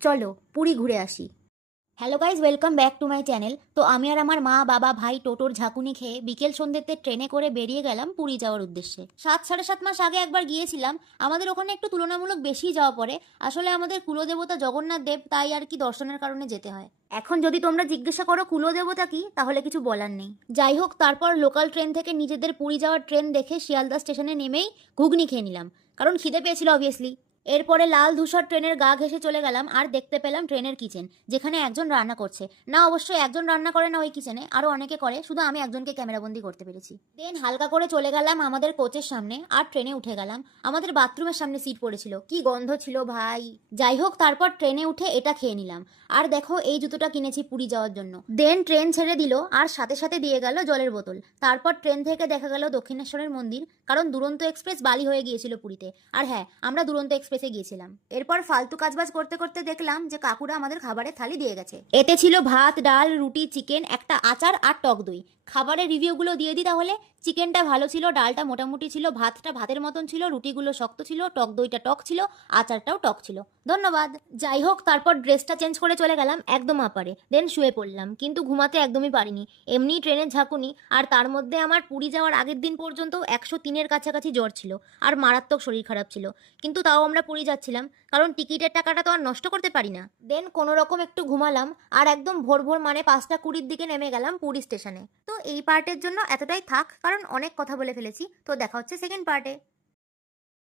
চলো পুরী ঘুরে আসি। Hello guys welcome back to my channel তো আমি আর আমার মা, বাবা, ভাই, টোটোর ঝাঁকুনি খেয়ে বিকেল সন্ধ্যেতে ট্রেনে করে বেরিয়ে গেলাম পুরী যাওয়ার উদ্দেশ্যে। সাত, সাড়ে সাত মাস আগে একবার গিয়েছিলাম। আমাদের ওখানে একটু তুলনামূলক বেশি যাওয়া পড়ে। আসলে আমাদের কুলদেবতা জগন্নাথ দেব, তাই আর কি দর্শনের কারণে যেতে হয়। এখন যদি তোমরা জিজ্ঞাসা করো কুলদেবতা কি, তাহলে কিছু বলার নেই। যাই হোক, তারপর লোকাল ট্রেন থেকে নিজেদের পুরী যাওয়ার ট্রেন দেখে শিয়ালদা স্টেশনে নেমেই ঘুগনি খেয়ে নিলাম। কারণ খিদে পেয়েছিল অবভিয়াসলি এরপরে লাল ধূসর ট্রেনের গা ঘেসে চলে গেলাম, আর দেখতে পেলাম ট্রেনের কিচেন, যেখানে একজন রান্না করছে। না অবশ্যই একজন রান্না করে না ওই কিচেনে আরও অনেকে করে, শুধু আমি একজনকে ক্যামেরাবন্দি করতে পেরেছি। দেন হালকা করে চলে গেলাম আমাদের কোচের সামনে, আর ট্রেনে উঠে গেলাম। আমাদের বাথরুমের সামনে সিট পড়েছিল, কি গন্ধ ছিল ভাই। যাই হোক, তারপর ট্রেনে উঠে এটা খেয়ে নিলাম। আর দেখো, এই জুতোটা কিনেছি পুরী যাওয়ার জন্য। দেন ট্রেন ছেড়ে দিল, আর সাথে সাথে দিয়ে গেল জলের বোতল। তারপর ট্রেন থেকে দেখা গেল দক্ষিণেশ্বরের মন্দির, কারণ দুরন্ত এক্সপ্রেস বালি হয়ে গিয়েছিল পুরীতে। আর হ্যাঁ আমরা দুরন্ত এক্সপ্রেসে গিয়েছিলাম। এরপর ফালতু কাজবাজ করতে করতে দেখলাম যে কাকুরা আমাদের খাবারের থালি দিয়ে গেছে। এতে ছিল ভাত, ডাল, রুটি, চিকেন, একটা আচার আর টক দই। খাবারের রিভিউগুলো দিয়ে দিই তাহলে। চিকেনটা ভালো ছিল, ডালটা মোটামুটি ছিল, ভাতটা ভাতের মতন ছিল, রুটিগুলো শক্ত ছিল, টক দইটা টক ছিল, আচারটাও টক ছিল। ধন্যবাদ। যাই হোক, তারপর ড্রেসটা চেঞ্জ করে চলে গেলাম একদম আপারে দেন শুয়ে পড়লাম, কিন্তু ঘুমাতে একদমই পারিনি। এমনি ট্রেনের ঝাঁকুনি, আর তার মধ্যে আমার পুরী যাওয়ার আগের দিন পর্যন্ত একশো তিনের কাছাকাছি জ্বর ছিল, আর মারাত্মক শরীর খারাপ ছিল। কিন্তু তাও আমরা পুরী যাচ্ছিলাম, কারণ টিকিটের টাকাটা তো আর নষ্ট করতে পারি না। দেন কোনো রকম একটু ঘুমালাম, আর একদম ভোর ভোর মানে পাঁচটা কুড়ির দিকে নেমে গেলাম পুরী স্টেশনে তো এই পার্টের জন্য এতটাই থাক, কারণ অনেক কথা বলে ফেলেছি। তো দেখা হচ্ছে সেকেন্ড পার্টে